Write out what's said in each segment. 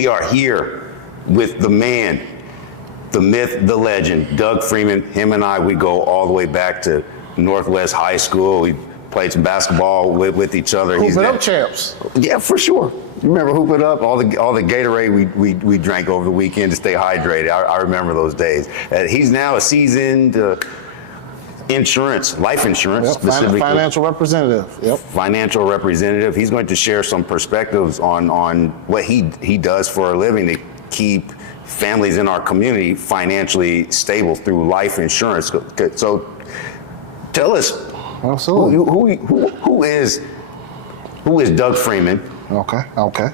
we are here with the man, the myth, the legend, Doug Freeman. Him and I, we go all the way back to Northwest High School. We played some basketball with each other. Hooping up champs. Yeah, for sure. You remember hooping up, all the Gatorade we drank over the weekend to stay hydrated. I remember those days. He's now a seasoned life insurance, specifically. Financial representative. Yep. Financial representative. He's going to share some perspectives on what he does for a living to keep families in our community financially stable through life insurance. So tell us, absolutely, who is Doug Freeman? Okay.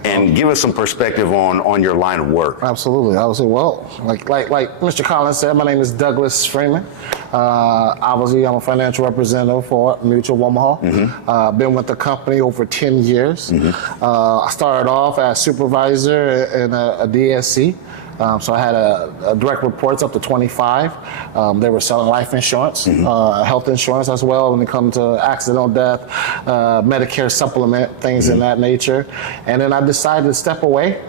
And give us some perspective on your line of work. Absolutely. I would say, well, like Mr. Collins said, my name is Douglas Freeman. Obviously, I'm a financial representative for Mutual of Omaha. Been with the company over 10 years. I started off as supervisor in a DSC. So I had a direct reports up to 25. They were selling life insurance, health insurance as well when it comes to accidental death, Medicare supplement, things in that nature. And then I decided to step away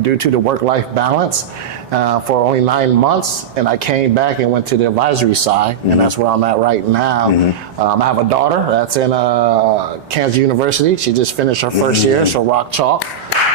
due to the work-life balance for only 9 months. And I came back and went to the advisory side, and that's where I'm at right now. I have a daughter that's in Kansas University. She just finished her first year, so rock chalk.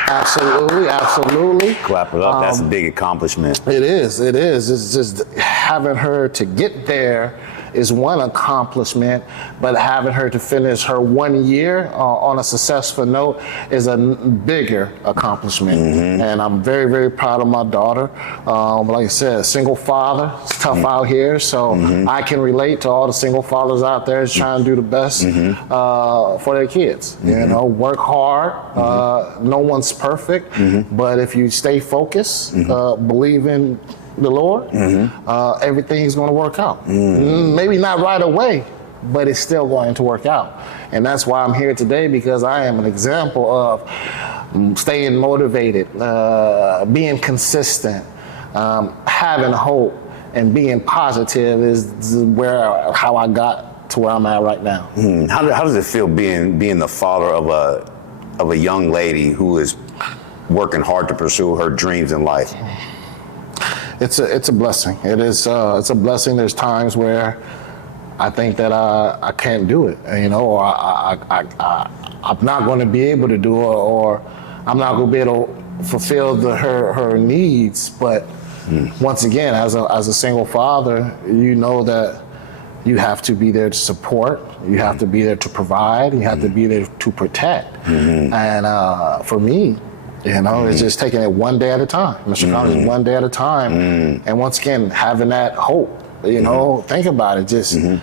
Absolutely. Clap it up. That's a big accomplishment. It is. It's just having her to get there is one accomplishment, but having her to finish her 1 year on a successful note is a bigger accomplishment. And I'm very, very proud of my daughter. Like I said, single father, it's tough out here, so I can relate to all the single fathers out there trying to do the best for their kids. You know, work hard. No one's perfect, but if you stay focused, believe in the Lord, everything's going to work out. Maybe not right away, but it's still going to work out. And that's why I'm here today, because I am an example of staying motivated, being consistent, having hope, and being positive is how I got to where I'm at right now. How does it feel being the father of a young lady who is working hard to pursue her dreams in life? It's a blessing. It is. It's a blessing. There's times where I think that I can't do it, or I'm not going to be able to do it, or I'm not going to be able to fulfill her needs. But once again, as a single father, you know that you have to be there to support. You have to be there to provide. You have to be there to protect. And for me, it's just taking it one day at a time. Mr. Collins, one day at a time. And once again, having that hope, think about it.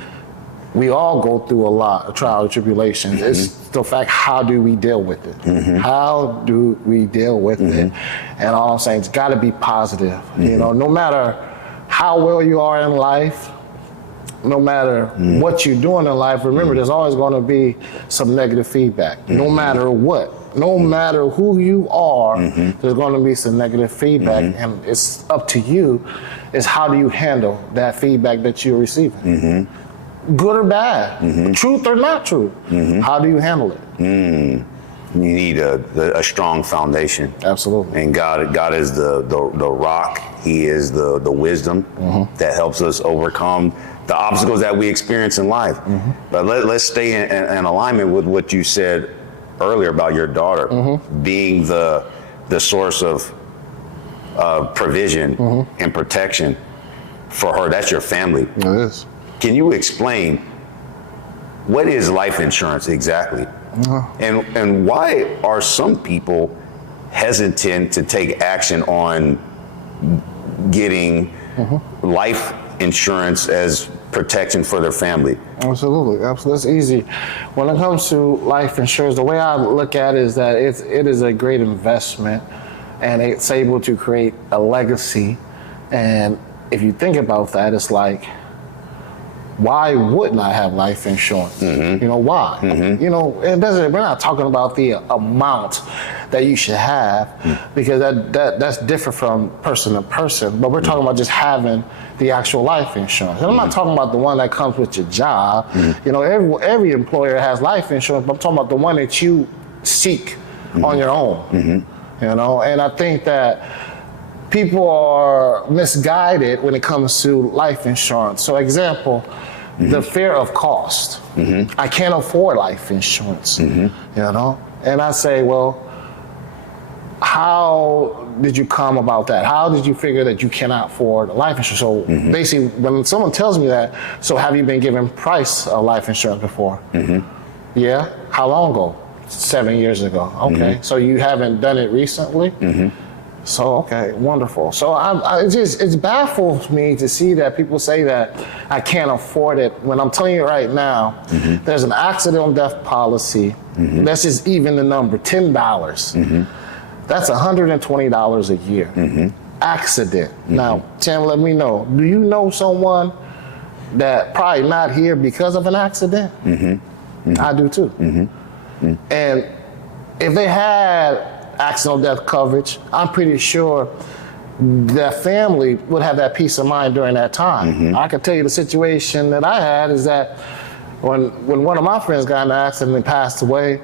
We all go through a lot of trials and tribulations. It's the fact, how do we deal with it? How do we deal with it? And all I'm saying, it's got to be positive. No matter how well you are in life, no matter what you're doing in life, remember, there's always going to be some negative feedback, no matter what. No matter who you are, there's going to be some negative feedback, and it's up to you is how do you handle that feedback that you're receiving. Good or bad, truth or not truth, how do you handle it? You need a strong foundation. Absolutely. And God is the rock. He is the wisdom that helps us overcome the obstacles that we experience in life. But let's stay in alignment with what you said earlier about your daughter being the source of provision and protection for her. That's your family. It is. Can you explain what is life insurance exactly? And why are some people hesitant to take action on getting life insurance as protection for their family? Absolutely. That's easy. When it comes to life insurance, the way I look at it is that it is a great investment, and it's able to create a legacy. And if you think about that, it's like, why wouldn't I have life insurance? Why? It doesn't. We're not talking about the amount that you should have, because that's different from person to person. But we're talking about just having the actual life insurance. And I'm not talking about the one that comes with your job. Every employer has life insurance, but I'm talking about the one that you seek on your own. you know, and I think that people are misguided when it comes to life insurance. So example, the fear of cost. I can't afford life insurance, you know? And I say, well, how did you come about that? How did you figure that you cannot afford life insurance? So basically, when someone tells me that, so have you been given price of life insurance before? Yeah. How long ago? 7 years ago. Okay. So you haven't done it recently? So, okay, wonderful. So it baffles me to see that people say that I can't afford it when I'm telling you right now, there's an accidental death policy. That's just even the number, $10. That's $120 a year. Accident. Now, Tim, let me know. Do you know someone that probably not here because of an accident? I do too. And if they had accidental death coverage, I'm pretty sure their family would have that peace of mind during that time. I can tell you the situation that I had is that when one of my friends got in an accident and passed away,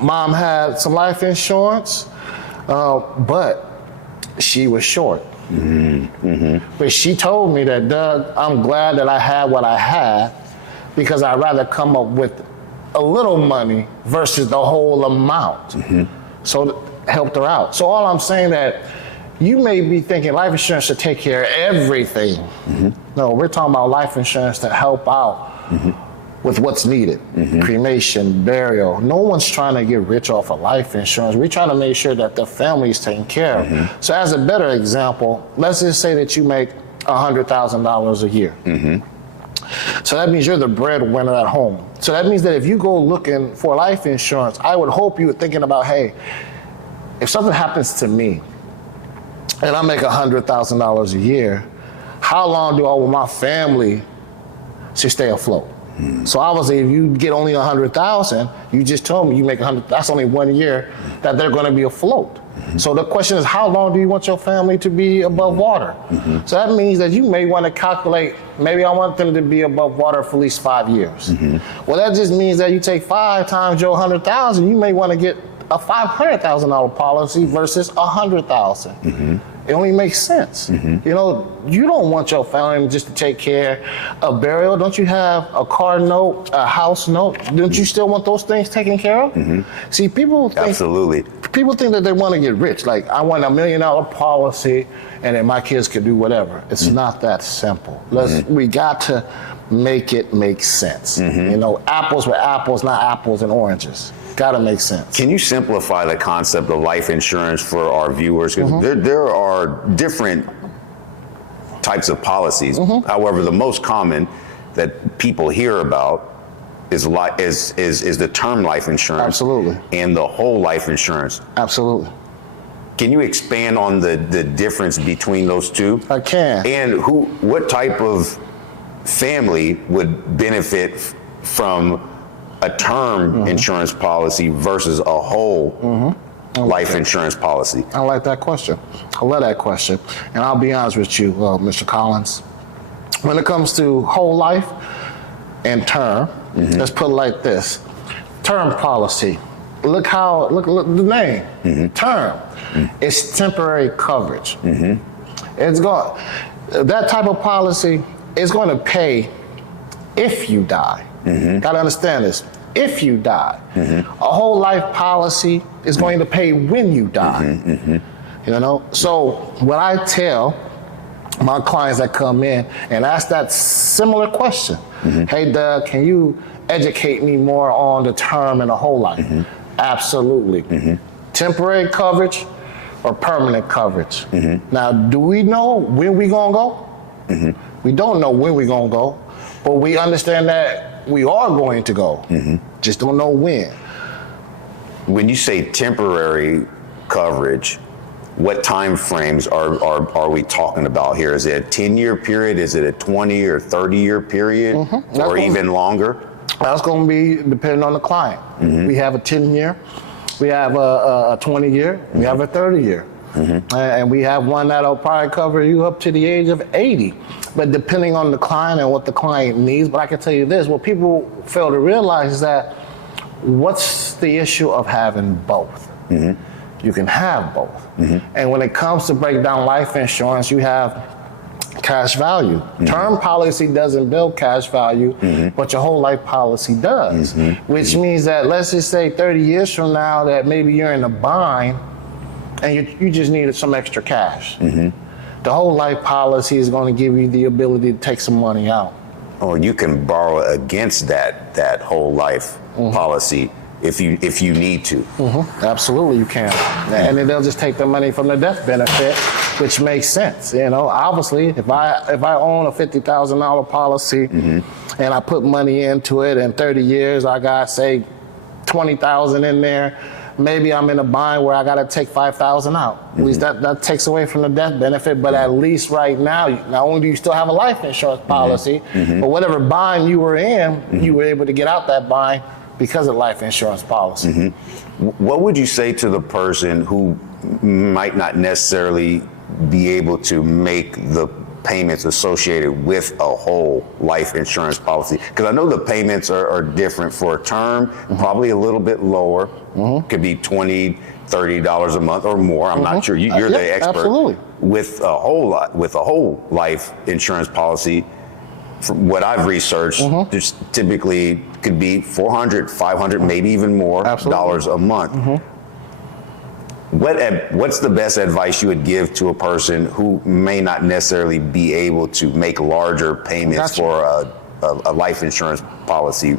mom had some life insurance, but she was short. But she told me that, Doug, I'm glad that I had what I had because I'd rather come up with a little money versus the whole amount. So it helped her out. So all I'm saying that you may be thinking life insurance should take care of everything. No, we're talking about life insurance to help out with what's needed. Cremation, burial. No one's trying to get rich off of life insurance. We're trying to make sure that the family is taken care of. So as a better example, let's just say that you make $100,000 a year. So that means you're the breadwinner at home. So that means that if you go looking for life insurance, I would hope you were thinking about, hey, if something happens to me and I make $100,000 a year, how long do I want my family to stay afloat? So obviously, if you get only 100,000, you just told me you make 100. That's only 1 year that they're going to be afloat. So the question is, how long do you want your family to be above water? So that means that you may want to calculate, maybe I want them to be above water for at least 5 years. Well, that just means that you take 5 times your 100,000, you may want to get a $500,000 policy versus 100,000. It only makes sense. You know, you don't want your family just to take care of burial. Don't you have a car note, a house note? Don't you still want those things taken care of? See, people think, Absolutely. people think that they want to get rich. Like, I want $1 million policy and then my kids can do whatever. It's not that simple. We got to make it make sense. You know, apples with apples, not apples and oranges. Gotta make sense. Can you simplify the concept of life insurance for our viewers? Because there are different types of policies. However, the most common that people hear about is the term life insurance. Absolutely. And the whole life insurance. Absolutely. Can you expand on the difference between those two? I can. And what type of family would benefit from a term insurance policy versus a whole life insurance policy? I like that question. I love that question. And I'll be honest with you, Mr. Collins. When it comes to whole life and term, let's put it like this. Term policy. Look the name. Term. It's temporary coverage. It's going, that type of policy is going to pay if you die. Gotta understand this. If you die, a whole life policy is going to pay when you die. You know, so when I tell my clients that come in and ask that similar question, hey Doug, can you educate me more on the term and the whole life? Absolutely. Temporary coverage or permanent coverage. Now, do we know when we gonna go? We don't know when we gonna go, but we understand that we are going to go, just don't know when. When you say temporary coverage, what time frames are we talking about here? Is it a 10-year period? Is it a 20 or 30-year period? Or even longer? That's going to be depending on the client. We have a 10-year, we have a 20-year, we have a 30-year. And we have one that'll probably cover you up to the age of 80. But depending on the client and what the client needs, but I can tell you this, what people fail to realize is that what's the issue of having both? you can have both. And when it comes to break down life insurance, you have cash value. Term policy doesn't build cash value, but your whole life policy does, which means that let's just say 30 years from now that maybe you're in a bind and you just needed some extra cash. The whole life policy is going to give you the ability to take some money out. Oh, you can borrow against that whole life policy if you need to. Absolutely, you can. And then they'll just take the money from the death benefit, which makes sense. You know, obviously, if I own a $50,000 policy and I put money into it, in 30 years I got say 20,000 in there. Maybe I'm in a bind where I got to take 5,000 out. At least that takes away from the death benefit. But at least right now, not only do you still have a life insurance policy, but whatever bind you were in, you were able to get out that bind because of life insurance policy. What would you say to the person who might not necessarily be able to make the payments associated with a whole life insurance policy? Because I know the payments are different for a term, probably a little bit lower. Could be $20, $30 a month or more. I'm not sure. You're the expert. Absolutely. With a whole life insurance policy, from what I've researched, there's typically could be $400, $500, maybe even more dollars a month. What's the best advice you would give to a person who may not necessarily be able to make larger payments for a life insurance policy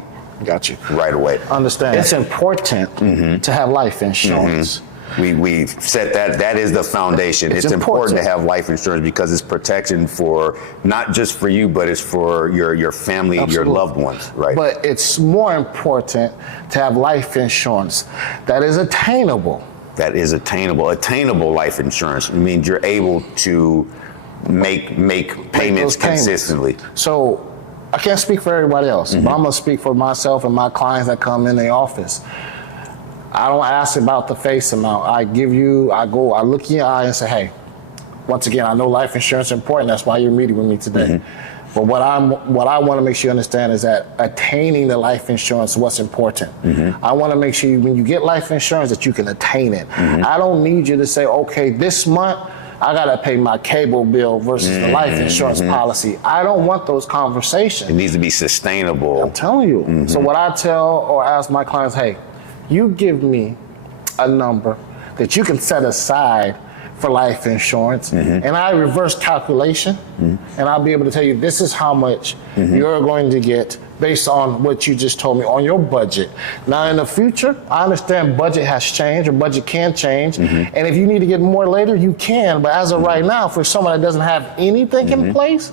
right away? Understand. It's important to have life insurance. We've said that is the foundation. It's important to have life insurance because it's protection for not just for you, but it's for your family, your loved ones, right? But it's more important to have life insurance that is attainable. That is attainable. Attainable life insurance means you're able to make payments consistently. So I can't speak for everybody else, but I'm gonna speak for myself and my clients that come in the office. I don't ask about the face amount. I look in your eye and say, hey, once again, I know life insurance is important. That's why you're meeting with me today. But what I want to make sure you understand is that attaining the life insurance is what's important. I want to make sure when you get life insurance that you can attain it. I don't need you to say, okay, this month I got to pay my cable bill versus the life insurance policy. I don't want those conversations. It needs to be sustainable. I'm telling you. So what I tell or ask my clients, hey, you give me a number that you can set aside for life insurance, and I reverse calculation, and I'll be able to tell you this is how much you're going to get based on what you just told me on your budget. Now in the future, I understand budget has changed or budget can change, and if you need to get more later, you can, but as of right now, for someone that doesn't have anything in place,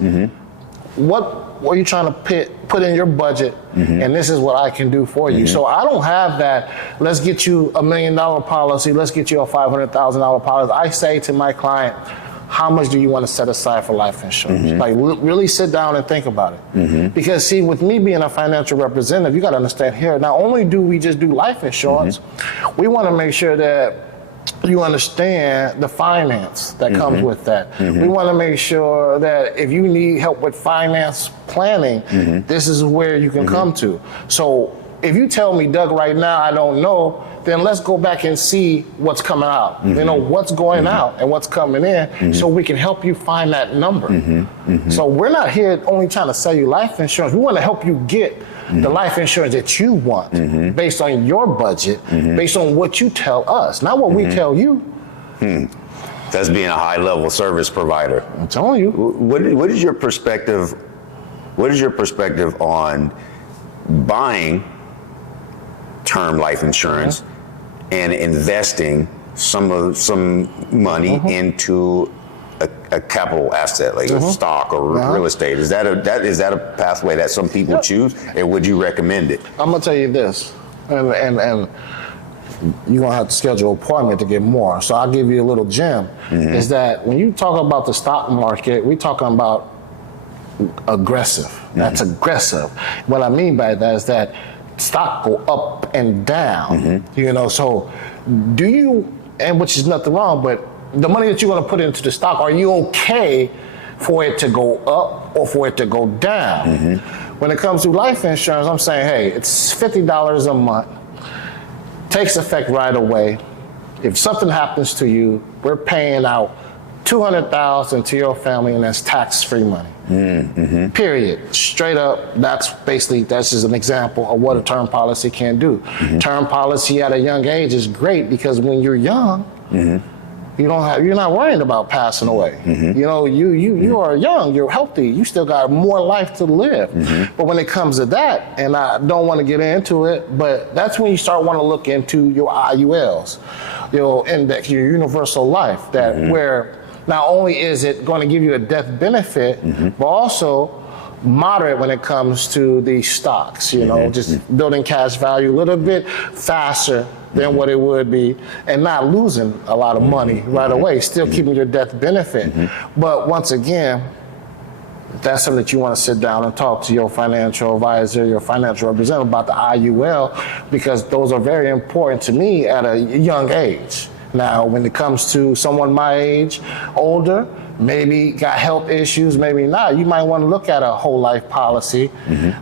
what are you trying to put in your budget, and this is what I can do for you. So I don't have that, let's get you $1 million policy, let's get you a $500,000 policy. I say to my client, how much do you want to set aside for life insurance? Like really sit down and think about it. Because see, with me being a financial representative, you got to understand here, not only do we just do life insurance, we want to make sure that you understand the finance that comes with that. We want to make sure that if you need help with finance planning, this is where you can come to. So if you tell me, Doug, right now, I don't know, then let's go back and see what's coming out. You know, what's going out and what's coming in, so we can help you find that number. So we're not here only trying to sell you life insurance. We want to help you get the life insurance that you want based on your budget, based on what you tell us, not what we tell you. That's being a high-level service provider. I'm telling you. What is your perspective? What is your perspective on buying term life insurance and investing some money into a capital asset like a stock or real estate? Is that a pathway that some people choose, and would you recommend it? I'm gonna tell you this, and you're gonna have to schedule an appointment to get more. So I'll give you a little gem. Is that when you talk about the stock market, we're talking about aggressive. That's aggressive. What I mean by that is that stock go up and down. You know, so do you, and which is nothing wrong, but the money that you're going to put into the stock, are you okay for it to go up or for it to go down? When it comes to life insurance, I'm saying, hey, it's $50 a month, takes effect right away. if something happens to you, we're paying out $200,000 to your family, and that's tax-free money. Period. Straight up, that's just an example of what a term policy can do. Term policy at a young age is great because when you're young, you're not worrying about passing away. You know, you are young, you're healthy, you still got more life to live. But when it comes to that, and I don't want to get into it, but that's when you start wanting to look into your IULs, your index, your universal life, that where not only is it going to give you a death benefit, but also moderate when it comes to the stocks, you know, just building cash value a little bit faster than what it would be, and not losing a lot of money right away, still keeping your death benefit. But once again, that's something that you want to sit down and talk to your financial advisor, your financial representative about the IUL, because those are very important to me at a young age. Now, when it comes to someone my age, older, maybe got health issues, maybe not, you might want to look at a whole life policy.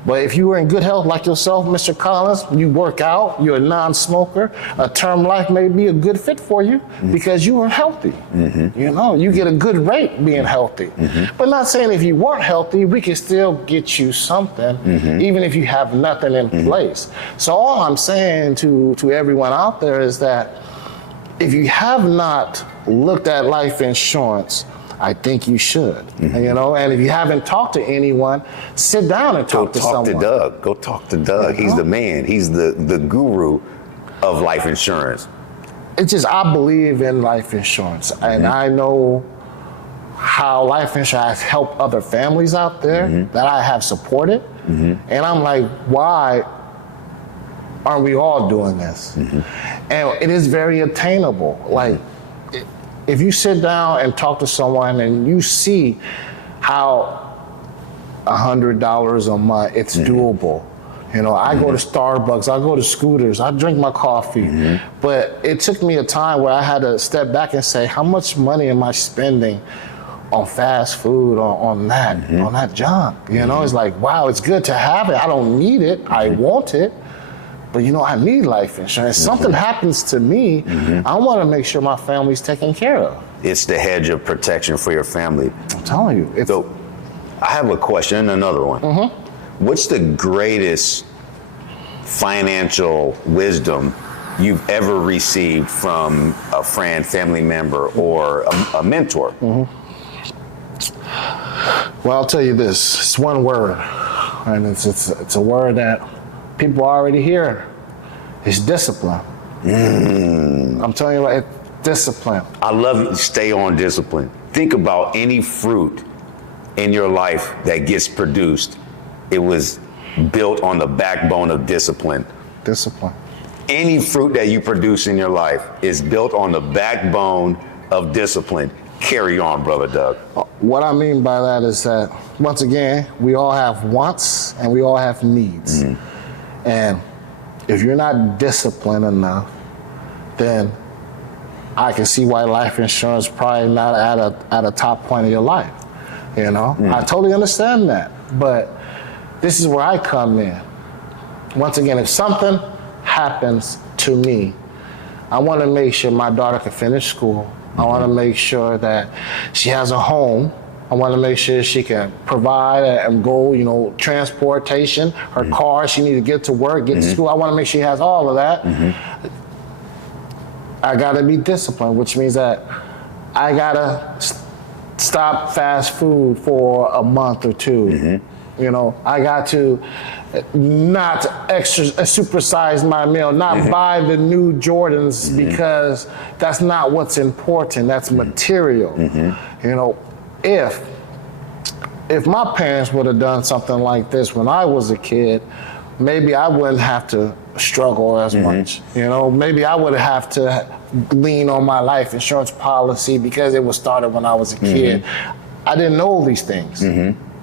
But if you were in good health like yourself, Mr. Collins, you work out, you're a non-smoker, a term life may be a good fit for you because you are healthy. You know, you get a good rate being healthy. But not saying if you weren't healthy, we can still get you something, even if you have nothing in place. So all I'm saying to everyone out there is that if you have not looked at life insurance, I think you should. You know, and if you haven't talked to anyone, sit down and talk to someone. Go talk to Doug. He's the man. He's the guru of life insurance. It's just, I believe in life insurance, and I know how life insurance has helped other families out there that I have supported. And I'm like, why aren't we all doing this? And it is very attainable. Like, if you sit down and talk to someone and you see how $100 a month, it's doable. You know, I go to Starbucks, I go to Scooters, I drink my coffee. But it took me a time where I had to step back and say, how much money am I spending on fast food, on that junk? You know, it's like, wow, it's good to have it. I don't need it, I want it. But you know, I need life insurance. Something happens to me, I want to make sure my family's taken care of. It's the hedge of protection for your family. I'm telling you. So I have a question and another one. What's the greatest financial wisdom you've ever received from a friend, family member, or a mentor? Well, I'll tell you this. It's one word, and it's a word that people already hear. It's discipline. I'm telling you what, it's discipline. I love it. Stay on discipline. Think about any fruit in your life that gets produced. It was built on the backbone of discipline. Discipline. Any fruit that you produce in your life is built on the backbone of discipline. Carry on, Brother Doug. What I mean by that is that, once again, we all have wants and we all have needs. And if you're not disciplined enough, then I can see why life insurance probably not at a top point of your life. You know, I totally understand that. But this is where I come in. Once again, if something happens to me, I want to make sure my daughter can finish school. I want to make sure that she has a home. I want to make sure she can provide and go, you know, transportation, her car, she needs to get to work, get to school. I want to make sure she has all of that. I got to be disciplined, which means that I got to stop fast food for a month or two. You know, I got to not supersize my meal, not buy the new Jordans because that's not what's important. That's material. You know, if my parents would have done something like this when I was a kid, maybe I wouldn't have to struggle as much. You know, maybe I would have to lean on my life insurance policy because it was started when I was a kid. I didn't know these things.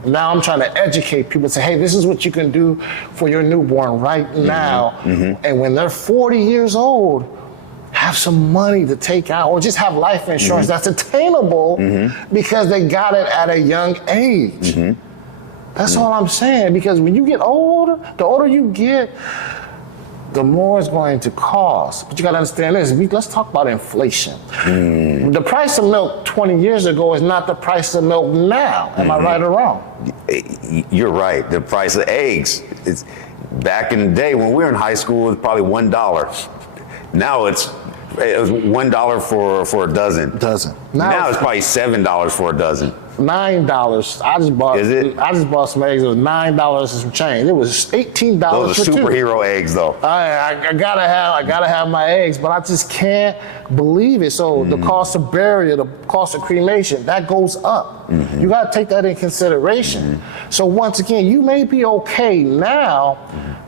Now I'm trying to educate people, say, hey, this is what you can do for your newborn right now. And when they're 40 years old, have some money to take out, or just have life insurance that's attainable because they got it at a young age. That's all I'm saying, because when you get older, the older you get, the more it's going to cost. But you got to understand this. Let's talk about inflation. The price of milk 20 years ago is not the price of milk now. Am I right or wrong? You're right. The price of eggs, it's, back in the day when we were in high school, it was probably $1. Now it was $1 for a dozen. Now it's probably $7 for a dozen. $9. I just bought. Is it? I just bought some eggs. It was $9 and some change. It was $18. Those are for superhero eggs, though. I gotta have my eggs, but I just can't believe it. So the cost of burial, the cost of cremation, that goes up. You gotta take that in consideration. So once again, you may be okay now,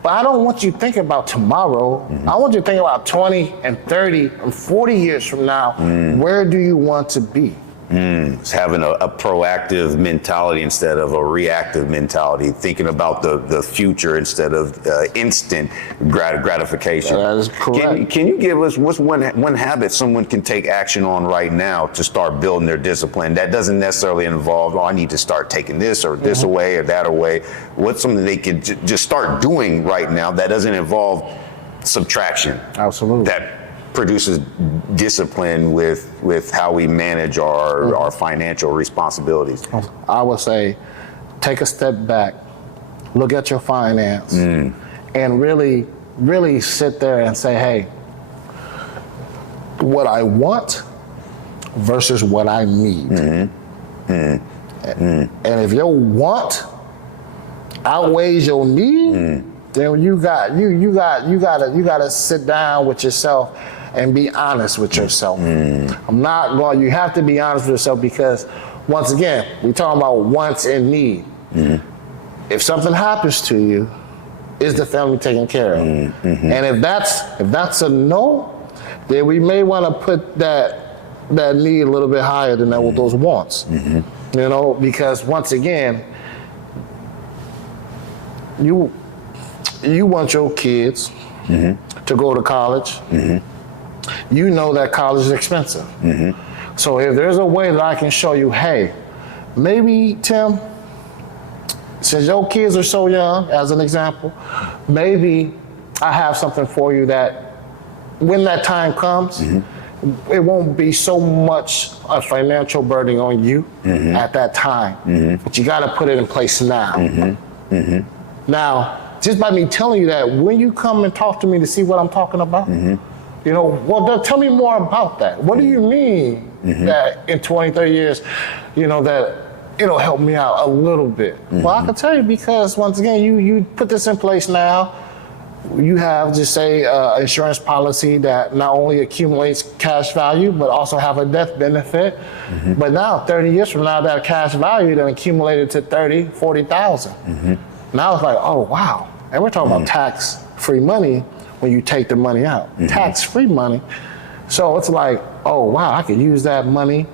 but I don't want you to think about tomorrow. I want you to think about 20 and 30 and 40 years from now. Where do you want to be? It's having a proactive mentality instead of a reactive mentality, thinking about the future instead of instant gratification. That is correct. Can you give us what's one habit someone can take action on right now to start building their discipline that doesn't necessarily involve, I need to start taking this or this away or that away. What's something they can just start doing right now that doesn't involve subtraction? Absolutely. That produces discipline with how we manage our financial responsibilities. I would say take a step back, look at your finance, and really sit there and say, hey, what I want versus what I need. And if your want outweighs your need, then you gotta sit down with yourself and be honest with yourself. You have to be honest with yourself because, once again, we're talking about wants and need. If something happens to you, is the family taken care of? And if that's a no, then we may want to put that need a little bit higher than that with those wants. You know, because once again, you want your kids to go to college. You know that college is expensive. So if there's a way that I can show you, hey, maybe, Tim, since your kids are so young, as an example, maybe I have something for you that when that time comes, it won't be so much a financial burden on you at that time. But you got to put it in place now. Now, just by me telling you that, when you come and talk to me to see what I'm talking about, you know, well, tell me more about that. What do you mean that in 20, 30 years, you know, that it'll help me out a little bit? Well, I can tell you because, once again, you put this in place now. You have, just say, insurance policy that not only accumulates cash value, but also have a death benefit. But now, 30 years from now, that cash value then accumulated to 30, 40,000. Now it's like, oh, wow. And we're talking about tax-free money when you take the money out. Tax-free money. So it's like, oh, wow, I could use that money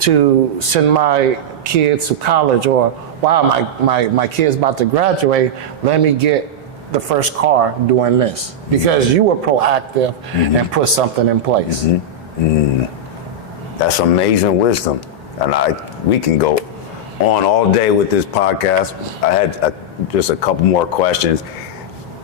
to send my kids to college, or, wow, my kid's about to graduate. Let me get the first car doing this. Because you were proactive and put something in place. That's amazing wisdom. And we can go on all day with this podcast. I had just a couple more questions.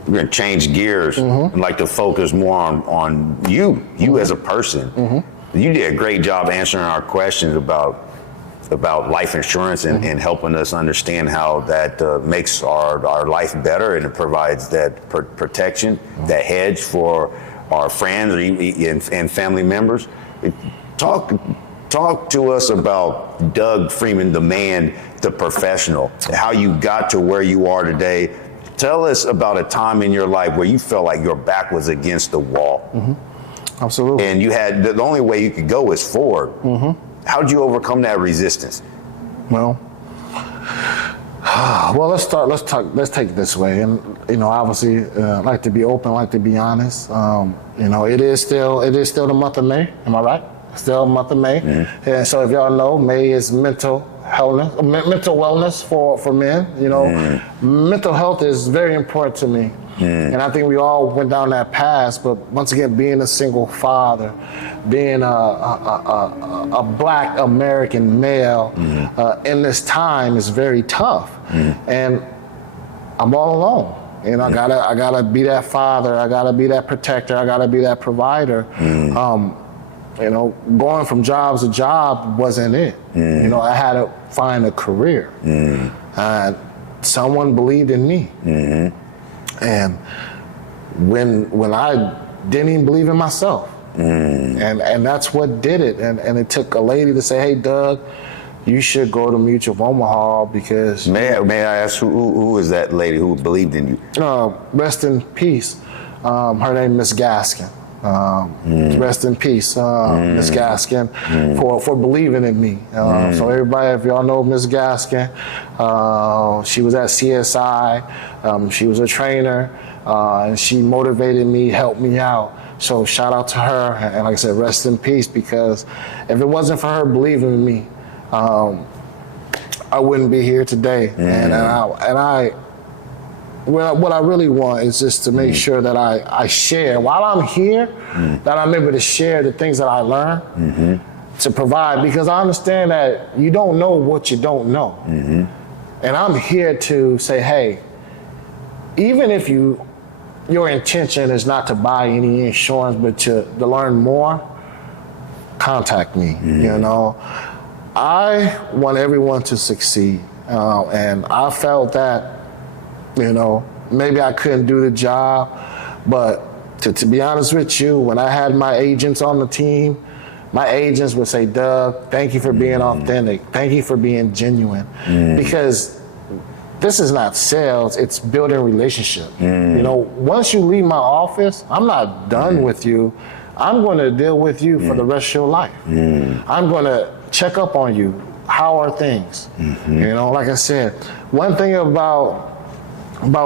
We're gonna change gears and like to focus more on you as a person. You did a great job answering our questions about life insurance and helping us understand how that makes our life better, and it provides that protection, that hedge for our friends and family members. Talk to us about Doug Freeman, the man, the professional, how you got to where you are today. Tell us about a time in your life where you felt like your back was against the wall. Absolutely. And you had, the only way you could go is forward. How did you overcome that resistance? Well, let's take it this way. And, you know, obviously, like to be open, like to be honest. You know, it is still the month of May. Am I right? Still the month of May. And so if y'all know, May is mental wellness for men. You know, mental health is very important to me. And I think we all went down that path, but once again, being a single father, being a Black American male in this time is very tough. And I'm all alone. And I gotta be that father. I gotta be that protector. I gotta be that provider. You know, going from job to job wasn't it. You know, I had to find a career. And someone believed in me. And when I didn't even believe in myself. And that's what did it. And it took a lady to say, hey, Doug, you should go to Mutual of Omaha because... May I ask who is that lady who believed in you? Rest in peace. Her name is Miss Gaskin. Rest in peace, Miss Gaskin, for believing in me. So everybody, if y'all know Miss Gaskin, she was at CSI. She was a trainer, and she motivated me, helped me out. So shout out to her, and like I said, rest in peace, because if it wasn't for her believing in me, I wouldn't be here today. What I really want is just to make sure that I share, while I'm here, that I'm able to share the things that I learn to provide, because I understand that you don't know what you don't know. And I'm here to say, hey, even if your intention is not to buy any insurance, but to learn more, contact me, you know. I want everyone to succeed. And I felt that, you know, maybe I couldn't do the job, but to be honest with you, when I had my agents on the team, my agents would say, Doug, thank you for being authentic. Thank you for being genuine. Because this is not sales, it's building relationship. You know, once you leave my office, I'm not done with you. I'm going to deal with you for the rest of your life. I'm going to check up on you. How are things? You know, like I said, one thing about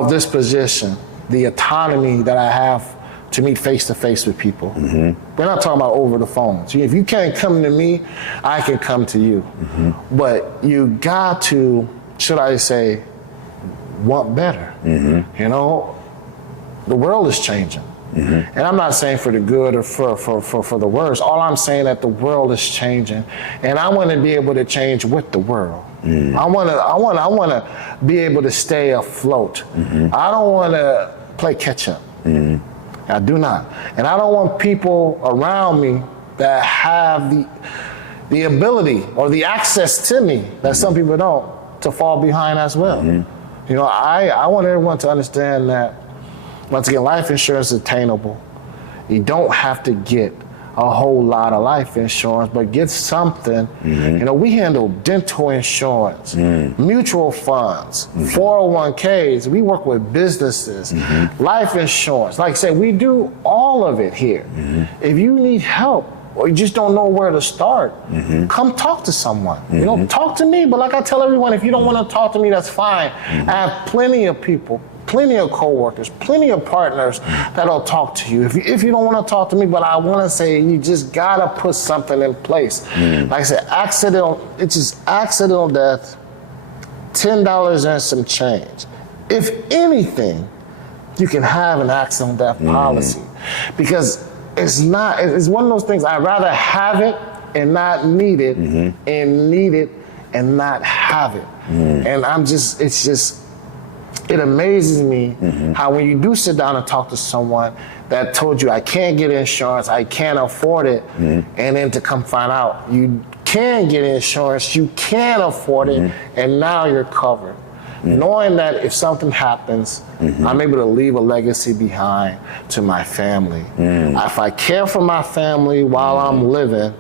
this position, the autonomy that I have to meet face to face with people. We're not talking about over the phone. So if you can't come to me, I can come to you. But you got to, should I say, want better. You know, the world is changing. And I'm not saying for the good or for the worse. All I'm saying that the world is changing, and I want to be able to change with the world. I want to be able to stay afloat. I don't want to play catch up. I do not, and I don't want people around me that have the ability or the access to me that some people don't, to fall behind as well. You know, I want everyone to understand that, once again, life insurance is attainable. You don't have to get a whole lot of life insurance, but get something. You know, we handle dental insurance, mutual funds, 401ks. We work with businesses, life insurance. Like I said, we do all of it here. If you need help or you just don't know where to start, come talk to someone. You know, talk to me. But like I tell everyone, if you don't want to talk to me, that's fine. I have plenty of people, plenty of coworkers, plenty of partners that'll talk to you. If you don't want to talk to me, but I want to say you just gotta put something in place. Like I said, it's just accidental death, $10 and some change. If anything, you can have an accidental death policy, because it's one of those things. I'd rather have it and not need it, and need it and not have it. And it amazes me how when you do sit down and talk to someone that told you, I can't get insurance, I can't afford it, and then to come find out you can get insurance, you can afford it, and now you're covered. Knowing that if something happens, I'm able to leave a legacy behind to my family. If I care for my family while I'm living,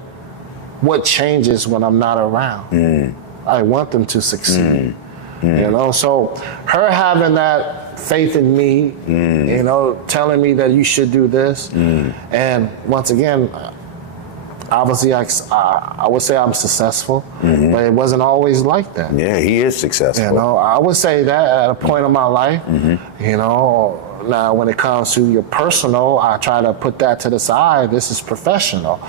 what changes when I'm not around? I want them to succeed. You know, so her having that faith in me, you know, telling me that you should do this, and once again, obviously I would say I'm successful, but it wasn't always like that. Yeah, he is successful. You know, I would say that at a point in my life, you know. Now, when it comes to your personal, I try to put that to the side. This is professional.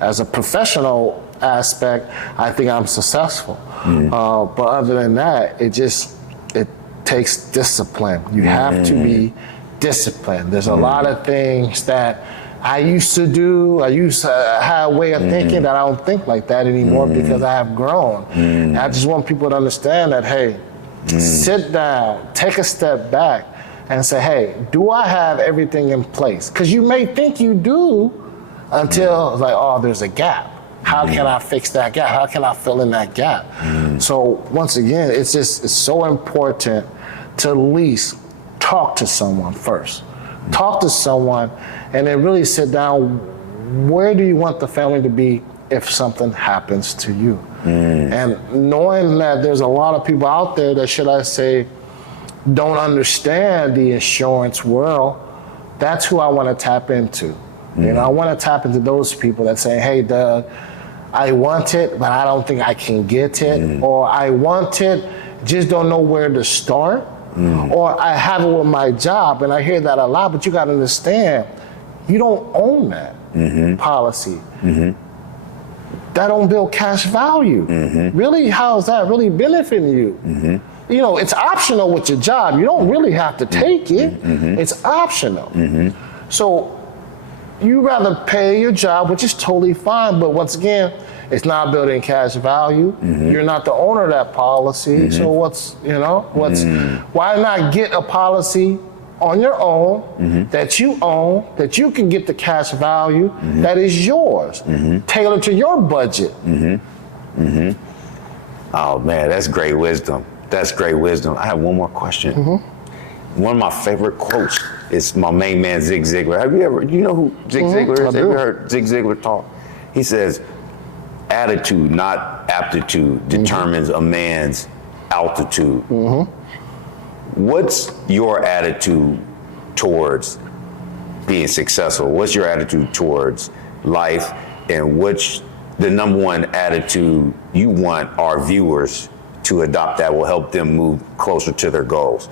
As a professional aspect, I think I'm successful. But other than that, it takes discipline. You have to be disciplined. There's a lot of things that I used to do. I used to have a way of thinking that I don't think like that anymore because I have grown. And I just want people to understand that, hey, sit down, take a step back, and say, hey, do I have everything in place? Because you may think you do until it's like, oh, there's a gap. How can I fix that gap? How can I fill in that gap? So once again, it's so important to at least talk to someone first. Talk to someone and then really sit down. Where do you want the family to be if something happens to you? And knowing that there's a lot of people out there that, should I say, don't understand the insurance world, that's who I want to tap into. You know, I want to tap into those people that say, hey, Doug, I want it, but I don't think I can get it. Or I want it, just don't know where to start. Or I have it with my job, and I hear that a lot, but you got to understand, you don't own that policy. That don't build cash value. Really, how is that really benefiting you? You know, it's optional with your job. You don't really have to take it. It's optional. So you rather pay your job, which is totally fine, but once again, it's not building cash value. You're not the owner of that policy. So why not get a policy on your own that you own, that you can get the cash value that is yours, tailored to your budget? Oh man, that's great wisdom. That's great wisdom. I have one more question. One of my favorite quotes is my main man, Zig Ziglar. You know who Zig Ziglar is? Have you heard Zig Ziglar talk? He says, attitude, not aptitude, determines a man's altitude. What's your attitude towards being successful? What's your attitude towards life? And what's the number one attitude you want our viewers to adopt that will help them move closer to their goals?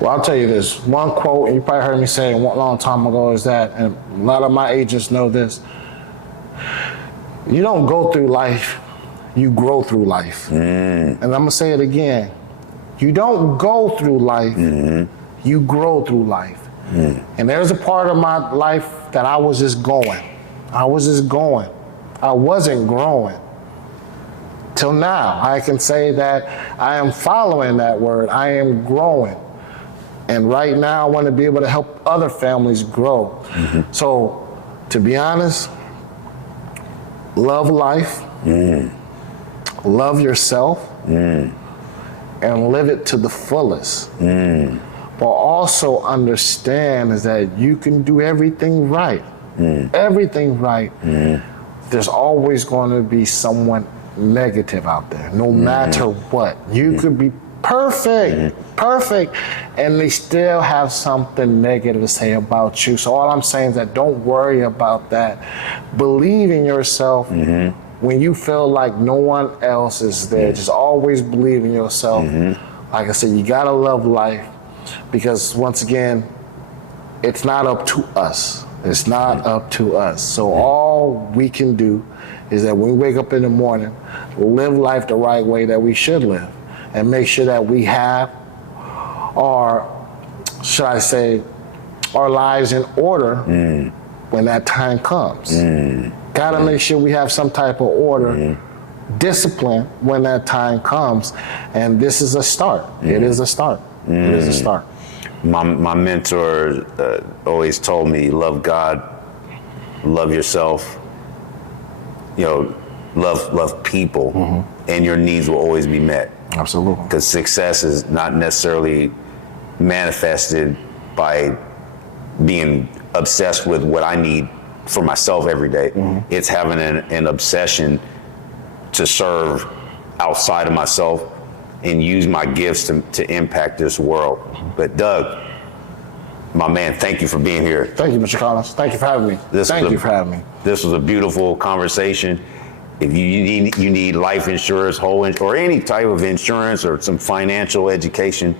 Well, I'll tell you this. One quote, and you probably heard me say it a long time ago, is that, and a lot of my agents know this, you don't go through life, you grow through life. And I'm going to say it again. You don't go through life, you grow through life. And there's a part of my life that I was just going. I wasn't growing. Till now, I can say that I am following that word. I am growing. And right now, I want to be able to help other families grow. So, to be honest, love life, love yourself, and live it to the fullest. But also understand is that you can do everything right. Everything right. There's always going to be someone negative out there, no matter what. You could be perfect, and they still have something negative to say about you. So all I'm saying is that don't worry about that. Believe in yourself. When you feel like no one else is there, just always believe in yourself. Like I said, you gotta love life, because once again, it's not up to us. It's not up to us. So all we can do is that when we wake up in the morning, live life the right way that we should live, and make sure that we have our, should I say, our lives in order when that time comes. Gotta make sure we have some type of order, discipline when that time comes, and this is a start. It is a start. It is a start. My mentor always told me, love God, love yourself, love people, and your needs will always be met. Absolutely. Because success is not necessarily manifested by being obsessed with what I need for myself every day. It's having an obsession to serve outside of myself and use my gifts to impact this world. But Doug, my man, thank you for being here. Thank you, Mr. Collins. Thank you for having me. Thank you for having me. This was a beautiful conversation. If you need life insurance, or any type of insurance or some financial education,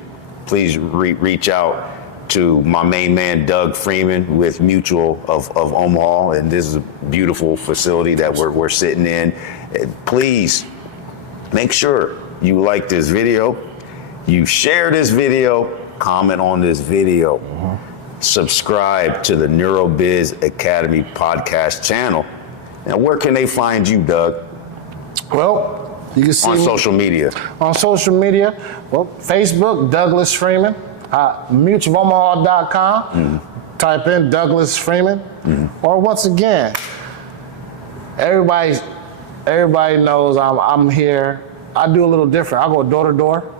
please reach out to my main man, Doug Freeman with Mutual of Omaha. And this is a beautiful facility that we're sitting in. Please make sure you like this video, you share this video, comment on this video, subscribe to the NeuroBiz Academy podcast channel. Now, where can they find you, Doug? Well, You can see on me social media. on social media. Well, Facebook, Douglas Freeman. Mutualofomaha.com. Type in Douglas Freeman. Or once again, everybody knows I'm here. I do a little different. I go door to door.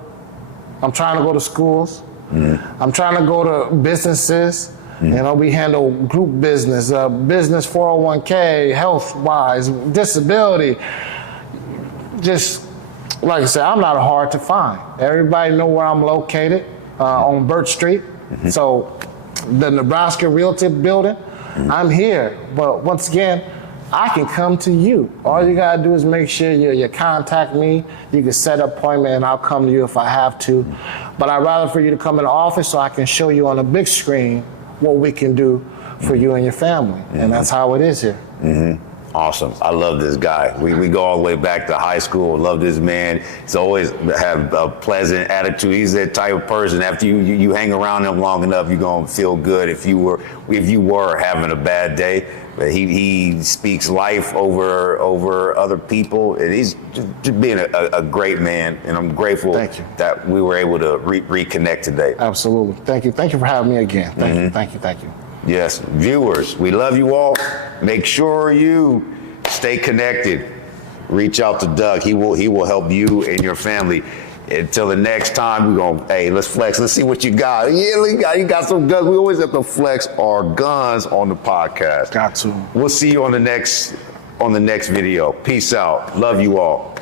I'm trying to go to schools. I'm trying to go to businesses. You know, we handle group business, business 401k, health-wise, disability. Just like I said, I'm not hard to find. Everybody know where I'm located on Birch Street. So the Nebraska Realty Building, I'm here. But once again, I can come to you. All you gotta do is make sure you contact me. You can set an appointment and I'll come to you if I have to. But I'd rather for you to come in the office so I can show you on a big screen what we can do for you and your family. And that's how it is here. Awesome. I love this guy. We go all the way back to high school. Love this man. He's always have a pleasant attitude. He's that type of person. After you hang around him long enough, you're gonna feel good. If you were having a bad day, but he speaks life over other people, and he's just being a great man. And I'm grateful that we were able to reconnect today. Absolutely. Thank you. Thank you for having me again. Thank you. Yes, viewers, we love you all. Make sure you stay connected. Reach out to Doug. He will help you and your family. Until the next time, let's flex. Let's see what you got. Yeah, you got some guns. We always have to flex our guns on the podcast. Got to. We'll see you on the next video. Peace out. Love you all.